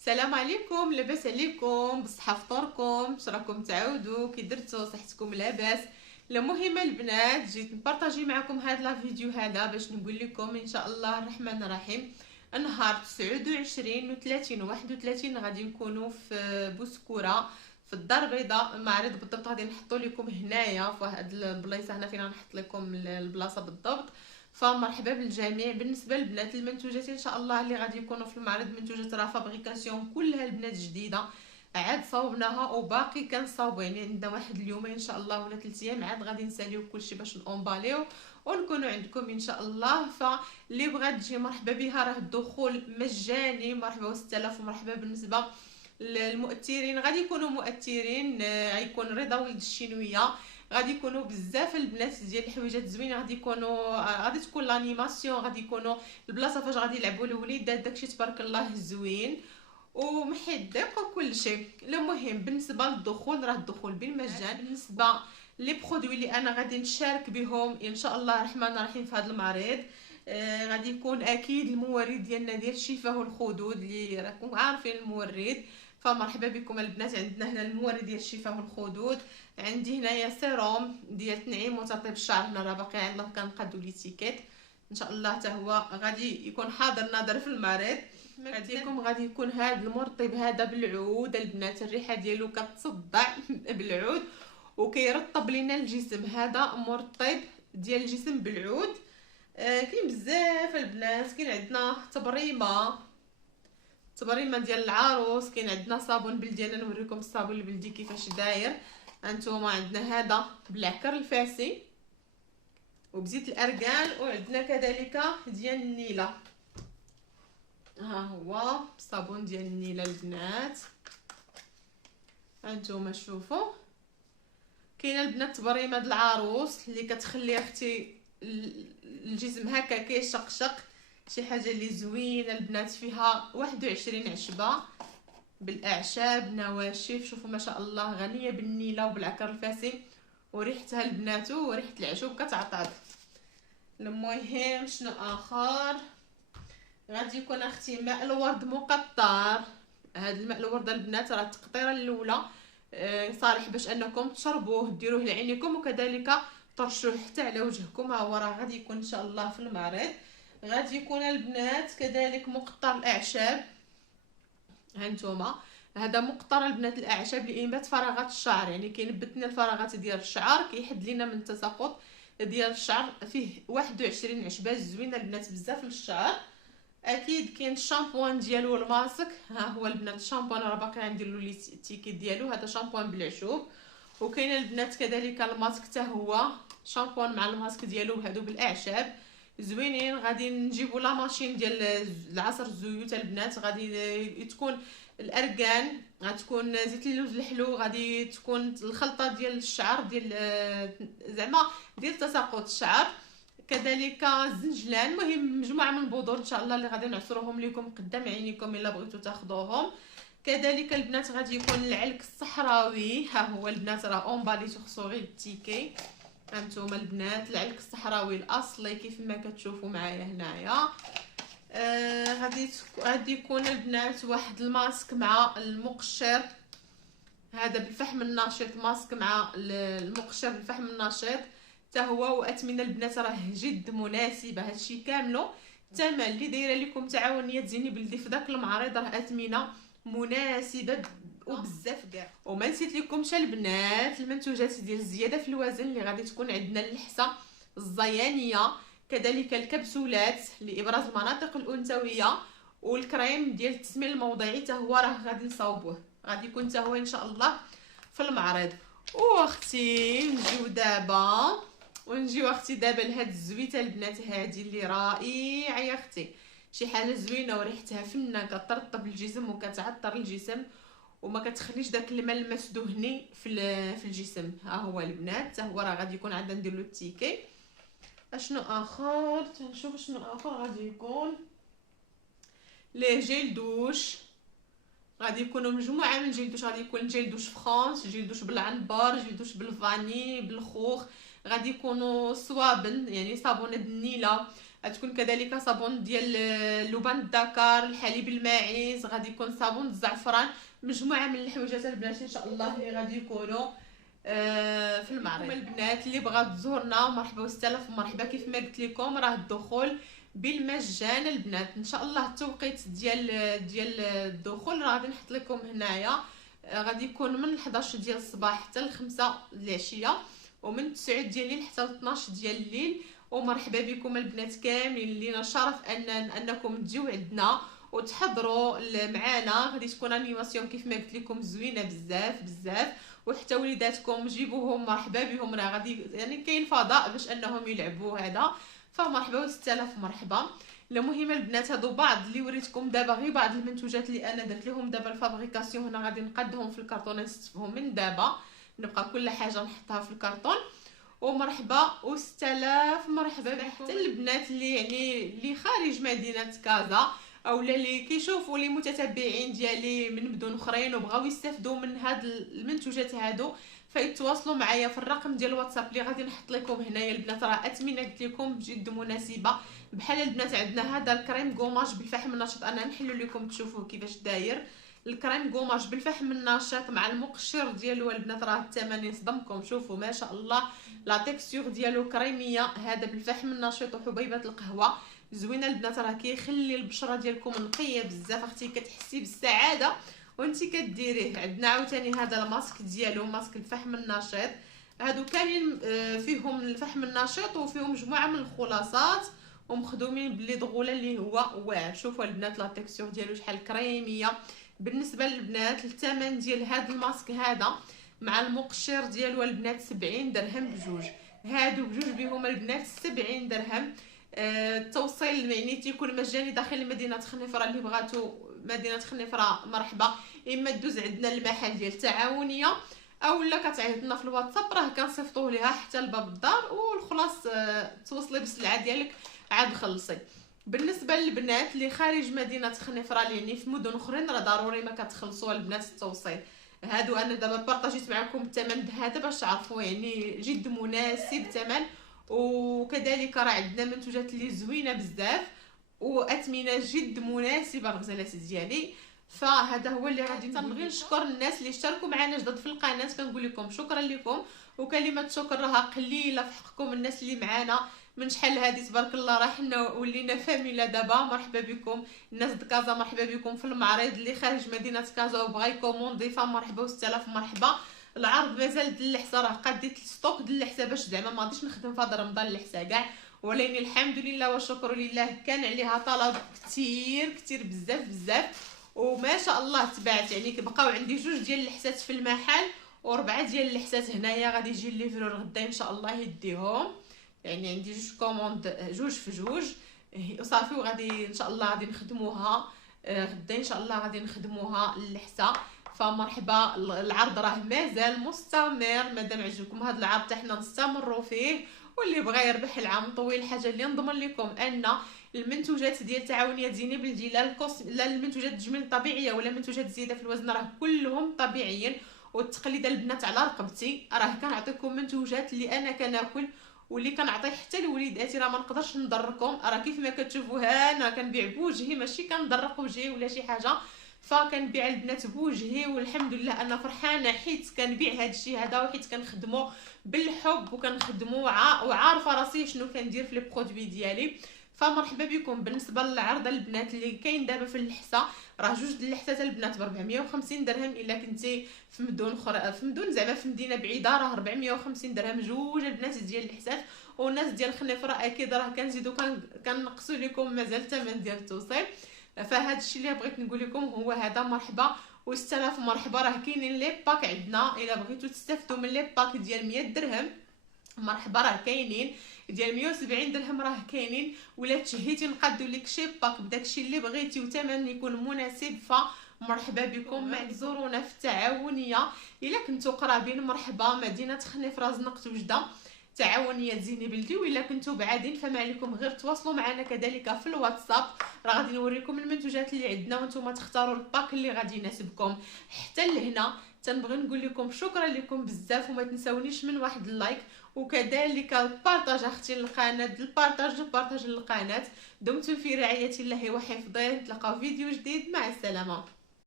السلام عليكم، لاباس عليكم؟ بصحة فطوركم؟ راكم تعاودوا كي درتو؟ صحتكم لاباس؟ المهم البنات، جيت نبارطاجي معكم هذا لا فيديو هذا باش نقول لكم ان شاء الله الرحمن الرحيم نهار 29 و 30 و 31 غادي نكونوا في بوسكوره في الدار البيضاء. المعرض بالضبط غادي نحطوا لكم هنايا في واحد البلايصه هنا فين نحط لكم البلاصه بالضبط. فمرحبا بالجميع. بالنسبه للبنات، المنتوجات ان شاء الله اللي غادي يكونوا في المعرض منتوجات راه فابريكاسيون كلها البنات جديده، عاد صاوبناها وباقي كنصاوبوا، يعني عندنا واحد اليومين ان شاء الله ولا 3 ايام عاد غادي نساليو كلشي باش نومباليو ونكونوا عندكم ان شاء الله. فاللي بغات تجي مرحبا بها، راه الدخول مجاني. مرحبا و6000 ومرحبا. بالنسبه للمؤثرين غادي يكونوا مؤثرين، غيكون رضا ولد الشينويه، غادي يكونوا بزاف البنات ديال الحويجات زوينه، غادي يكونوا غادي تكون لانيماسيون، غادي يكونوا البلاصه فاش غادي يلعبوا الوليدات، داكشي تبارك الله زوين ومحدق وكل شيء. المهم بالنسبه للدخول راه الدخول بالمجان. بالنسبه لي برودوي اللي انا غادي نشارك بهم ان شاء الله الرحمن الرحيم في هذا المعرض، غادي يكون اكيد المورد ديالنا ديال الشفاه والخدود اللي راكم عارفين المورد. فمرحبا بكم البنات. عندنا هنا المورد ديال الشفاه والخدود، عندي هنايا سيروم ديال تنعيم وترطيب الشعر، هنا راه باقي عندنا كنقادو لي تيكيت ان شاء الله حتى هو غادي يكون حاضر ناظر في المعرض. غاديكم غادي يكون هذا المرطب هذا بالعود البنات، الريحه ديالو كتصدع بالعود وكيرطب لينا الجسم. هذا مرطب ديال الجسم بالعود. كاين بزاف البنات، كاين عندنا تبريمه ديال العروس، كاين عندنا صابون بلدي، انا نوريكم الصابون البلدي كيفاش داير. هانتوما عندنا هذا بالعكر الفاسي وبزيت الارغان، وعندنا كذلك ديال النيله، ها هو الصابون ديال النيله البنات. هانتوما شوفوا، كاينه البنات تبريمه د العروس اللي كتخلي اختي الجسم هكا كيشقشق، شي حاجه اللي زوينه البنات، فيها 21 عشبه بالاعشاب نواشف. شوفوا ما شاء الله، غنيه بالنيله وبالعكر الفاسي، وريحتها البنات وريحه العشوب كتعطر. المهم شنو اخر؟ غادي يكون اختي ماء الورد مقطر. هذا الماء الورد البنات راه التقطيره الاولى صالح باش انكم تشربوه، ديروه لعينيكم وكذلك ترشوه حتى على وجهكم. ها هو راه غادي يكون ان شاء الله في المعرض. غادي يكون البنات كذلك مقطر الاعشاب. هانتوما هذا مقطر البنات الاعشاب لانبات فراغات الشعر، يعني كينبت لنا الفراغات ديال الشعر، كيحد لنا من التساقط ديال الشعر. فيه 21 عشبه زوينه البنات بزاف للشعر. اكيد كاين الشامبوان ديالو الماسك، ها هو البنات الشامبوان راه باقي غندير له لي التيكيت ديالو، هذا شامبوان بالعشوب. وكاين البنات كذلك الماسك حتى هو شامبوان مع الماسك ديالو، هادو بالاعشاب زوينين. غادي نجيبوا لا ماشين ديال العصر الزيوت البنات، غادي تكون الارغان، غتكون زيت اللوز الحلو، غادي تكون الخلطه ديال الشعر ديال زعما ديال تساقط الشعر، كذلك الزنجلان. المهم مجموعه من البذور ان شاء الله اللي غادي نعصرهم لكم قدام عينيكم الا بغيتوا تاخذوهم. كذلك البنات غادي يكون العلك الصحراوي، ها هو البنات راه اونبالي، تخصو غير التيكي. هانتوما البنات العلك الصحراوي الاصلي كيف ما كتشوفوا معايا هنايا. غادي يكون البنات واحد الماسك مع المقشر، هذا بالفحم النشيط، ماسك مع المقشر بالفحم النشيط حتى هو. واثمنه البنات راه جد مناسبه، هادشي كاملو الثمن اللي دايره لكم تعاونيه تزيني بلدي في داك المعرض راه اثمنه مناسبه وبزاف كاع. وما نسيت لكمش البنات المنتوجات ديال الزياده في الوزن اللي غادي تكون عندنا، اللحسه الزيانيه، كذلك الكبسولات لابراز المناطق الانثويه، والكريم ديال التسمين الموضعي حتى هو راه غادي نصاوبوه، غادي يكون حتى هو ان شاء الله في المعرض. واختي ونجيو اختي دابا لهاد الزويته البنات هادي اللي رائعه يا اختي، شي حاجه زوينه وريحتها فنه، كترطب الجسم وكتعطر الجسم وما كتخليش داك الملمس دهني في الجسم. ها هو البنات حتى هو راه غادي يكون عندنا ندير له التيكي. اشنو اخر؟ تنشوف شنو اخر غادي يكون. ليه جيل دوش، غادي يكونوا مجموعه من جيل دوش، غادي يكون جيل دوش فرانس، جيل دوش بالعنبر، جيل دوش بالفاني بالخوخ، غادي يكونوا صوابن يعني صابونه النيله، غتكون كذلك صابون ديال اللبن الدكر، الحليب الماعز، غادي يكون صابون الزعفران، مجموعه من الحويجات البنات ان شاء الله اللي غادي يكونوا في المعرض. البنات اللي بغات تزورنا مرحبا وسهلا مرحبا. كيف ما قلت لكم راه الدخول بالمجان البنات ان شاء الله. التوقيت ديال الدخول راه غادي نحط لكم هنايا، غادي يكون من 11 ديال الصباح حتى ل 5 العشيه، ومن 9 ديال الليل حتى ل 12 ديال الليل. ومرحبا بكم البنات كاملين، لينا شرف انكم تجيو عندنا وتحضروا معانا. غادي تكون انيماسيون كيف ما قلت لكم زوينه بزاف بزاف، وحتى وليداتكم جيبوهم مرحبا بهم، راه غادي يعني كاين فضاء باش انهم يلعبوا هذا. فمرحبا و6000 مرحبا. المهم البنات هادو بعض اللي وريتكم دابا، غير بعض المنتوجات اللي انا درت لهم دابا الفابريكاسيون هنا، غادي نقدهم في الكرتون نستفهم من دابا، نبقى كل حاجه نحطها في الكرتون. ومرحبا و6000 مرحبا حتى البنات اللي يعني اللي خارج مدينه كازا، اولا اللي كيشوفوا لي متتبعين ديالي من مدن اخرين وبغاو يستافدوا من هاد المنتوجات هادو، فيتواصلوا معايا في الرقم ديال الواتساب اللي غادي نحط لكم هنايا البنات. راه اثمنه قلت لكم جد مناسبه. بحال البنات عندنا هذا الكريم كوماج بالفحم النشط، انا نحلو لكم تشوفوه كيفاش داير. الكريم كوماج بالفحم النشط مع المقشر ديالو البنات راه الثمن يصدمكم. شوفوا ما شاء الله لا تيكستور ديالو كريميه، هذا بالفحم النشط وحبيبات القهوه زوينه البنات، راه كيخلي البشره ديالكم نقيه بزاف، اختي كتحسي بالسعاده وانت كديريه. عندنا عاوتاني هذا الماسك ديالو، ماسك الفحم النشيط. هادو كاملين فيهم الفحم النشيط وفيهم مجموعه من الخلاصات ومخدومين باللي دغوله اللي هو واعر. شوفوا البنات لا تيكستور ديالو شحال كريميه. بالنسبه للبنات الثمن ديال هذا الماسك هذا مع المقشر ديالو البنات 70 درهم بجوج، هادو بجوج بهم البنات 70 درهم. التوصيل يعني تيكون مجاني داخل مدينه خنيفره. اللي بغاتو مدينه خنيفره مرحبا، اما دوز عندنا المحل ديال التعاونيه اولا كتعيط لنا في الواتساب، راه كنصيفطوه ليها حتى لباب الدار والخلاص توصلي بالسلعه ديالك عاد خلصي. بالنسبه للبنات اللي خارج مدينه خنيفره يعني في مدن اخرين راه ضروري ما كتخلصوا البنات التوصيل. هادو انا دابا بارطاجيت معكم الثمن هذا باش تعرفوا يعني جد مناسب ثمن. وكذلك راه عندنا منتوجات اللي زوينه بزاف واثمنه جد مناسبه الغزالات ديالي. فهذا هو اللي غادي نبغي نشكر الناس اللي اشتركوا معنا جدد في القناه، كنقول لكم شكرا لكم، وكلمه شكر راها قليله في حقكم. الناس اللي معانا من شحال هادي تبارك الله راه حنا ولينا فاميلا دابا. مرحبا بكم الناس د كازا، مرحبا بكم في المعرض اللي خارج مدينه كازا وبغا يكوموندي فمرحبا و6000 مرحبا. العرض مازال د اللحسه، راه قديت الستوك د اللحسه باش زعما ما غاديش نخدم في هذا رمضان اللحسه كاع، ولكن الحمد لله والشكر لله كان عليها طلب كتير كتير بزاف بزاف وما شاء الله تباعت. يعني كيبقاو عندي جوج ديال اللحسات في المحل وربعه ديال اللحسات هنايا، غادي يجي الليفرور غدا ان شاء الله يديهم. يعني عندي جوج كوموند جوج في جوج وصافي، وغادي ان شاء الله غادي نخدموها غدا ان شاء الله غادي نخدموها اللحسه. فمرحبا العرض راه مازال مستمر، مادام عجبكم هذا العرض حتى حنا نستمروا فيه. واللي بغى يربح العام طويل الحاجه اللي نضمن لكم ان المنتوجات ديال تعاونيه زيني بالجي لا المنتوجات التجميل الطبيعيه ولا منتوجات زياده في الوزن راه كلهم طبيعيين. والتقليد البنات على رقبتي، راه كنعطيكم منتوجات اللي انا كناكل واللي كنعطي حتى لوليداتي، راه ما نقدرش نضركم. راه كيف ما كتشوفوا انا كنبيع بوجهي ماشي كنضرق وجهي ولا شي حاجه، فكنبيع البنات بوجهي والحمد لله انا فرحانه حيت كنبيع هذا الشيء هذا وحيت كنخدمو بالحب وكنخدمو وعارفه راسي شنو كندير في لي برودوي ديالي. فمرحبا بكم. بالنسبه للعرض البنات اللي كاين دابا في اللحسه، راه جوج د اللحسات البنات ب 450 درهم، الا كنتي في مدن اخرى في مدن زعما في مدينه بعيده راه 450 درهم جوج البنات ديال اللحسات. والناس ديال خنيفره اكيد راه كنزيدو كنقصوا لكم مازال الثمن ديال التوصيل. فهذا الشيء اللي بغيت نقول لكم هو هذا. مرحبا و6000 مرحبا. راه كاينين لي باك عندنا، الا بغيتو تستافدوا من لي باك ديال 100 درهم مرحبا راه كاينين، ديال 170 درهم راه كاينين، ولا تشهيتي نقادو لك شي باك بداكشي اللي بغيتي وثمن يكون مناسب. فمرحبا بكم زورونا في التعاونيه الا كنتو قرابين. مرحبا مدينه خنيفره زنقة وجده تعاونيه زيني بلدي، وإلا كنتو بعادين فما عليكم غير تواصلوا معنا كذلك في الواتساب، راه غادي نوريكم المنتوجات اللي عندنا وانتم تختاروا الباك اللي غادي يناسبكم. حتى لهنا تنبغي نقول لكم شكرا لكم بزاف، وما تنساونيش من واحد اللايك وكذلك البارطاج اختي للقناه، البارطاج للقناه. دمتم في رعايه الله وحفظه، نتلاقاو فيديو جديد، مع السلامه.